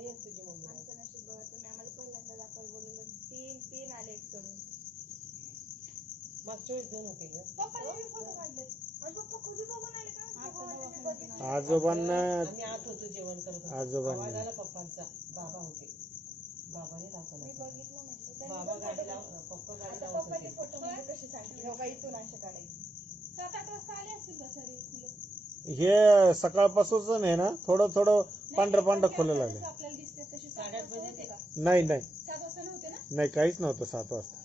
भारी आहे तुझी मम्मी. आमचं नशीब बघा तुम्ही आम्हाला पहिल्यांदा दाखल बोलवलं 3 आले कडून. मागच्या वेळेस 2 होते ग. पप्पाने फोटो काढले आणि पप्पा कधी बघून आले का? आजोबांना आम्ही आत होतो जेवण करत होतो. आवाज आला पप्पांचा. बाबा होते. बाबाने दाखवलं. मी बघितलं म्हटलं बाबा गाडीला पप्पा गाडीला पप्पाचे फोटो म्हणजे कसे सांगते बघा इथून असे काढायचे. 7-8 वाजता आले असतील का सर फुलं? हे सकाळपासूनच आहे ना थोडं थोडं पांढरं फुलं लागले. आपल्याला दिसते तशी 7:30 होते का? नाही 7 वाजता नव्हते ना? नाही काहीच नव्हतं 7 वाजता.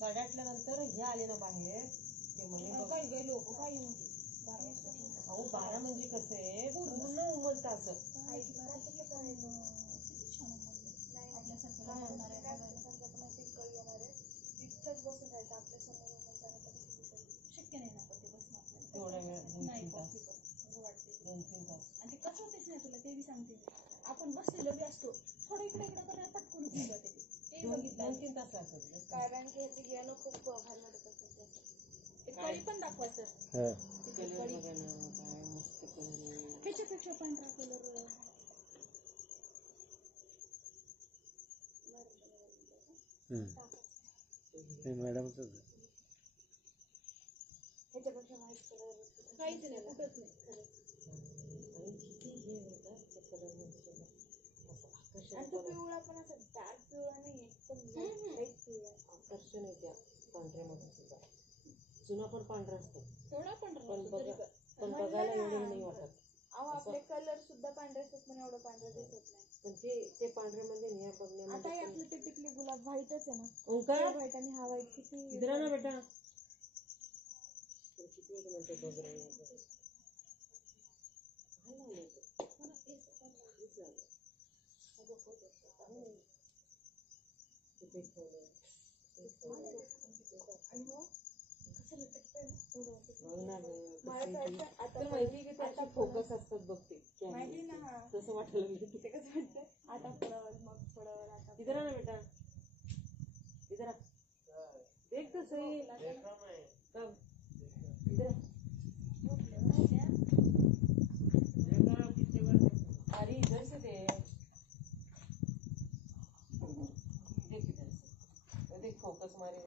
8:30 नंतर हे आले ना बाहेर ते म्हणे काही काही लोक काही म्हणजे 12 वाजता. अहो 12 म्हणजे कसं आहे पूर्ण उमलतं असं. तिथंच बसून राहायचं आपल्या समोर शक्य नाही ना ते बसणं तेवढा वेळ 2-3 तास. 2-3 तास. आणि ते कसं होतेच नाही तुला ते बी सांगते. आपण बसलेलो बी असतो थोडं इकडे करणार पटकून घेऊन जाते ते बघितलं 2-3 तास लागतात. कारण की ह्याचं गियानं खूप भारी वाटत असतं. ते कळी पण दाखवा सर. कलर बघा ना काय मस्त कलर. त्याच्यापेक्षा पांढरा कलर मॅडमच ह्याच्यापेक्षा व्हाईट कलर काहीच नाही कुठंच नाही. आणि किती हे होतं त्या कलर मध्ये आणि तो पिवळा पण असं डार्क पिवळा नाही एकदम लाईट पिवळा. आकर्षण आहे त्या पांढऱ्यामध्ये सुद्धा. जुना पण पांढरा असतो थोडा पांढरा पण बघायला एवढं नाही वाटत. अहो आपले कलर सुद्धा पांढरे असतात पण एवढं पांढरं दिसत नाही. पण ते पांढऱ्यामध्ये नाही बघण्यामध्ये. आता आपलं टिपिकली गुलाब व्हाईटच आहे ना. ओंकार व्हाईट आणि हा व्हाईट किती इधर ना बेटा. किती वेळ म्हणते बघ रे. माहिती की त्याची फोकस असतात बघते तसं वाटलं मी. ते कसं वाटतं आता पडल मग पडल आता. इधर ना बेटा इधर देख तो सही. इधर अरे इधर से देख इधर से देख फोकस मारे.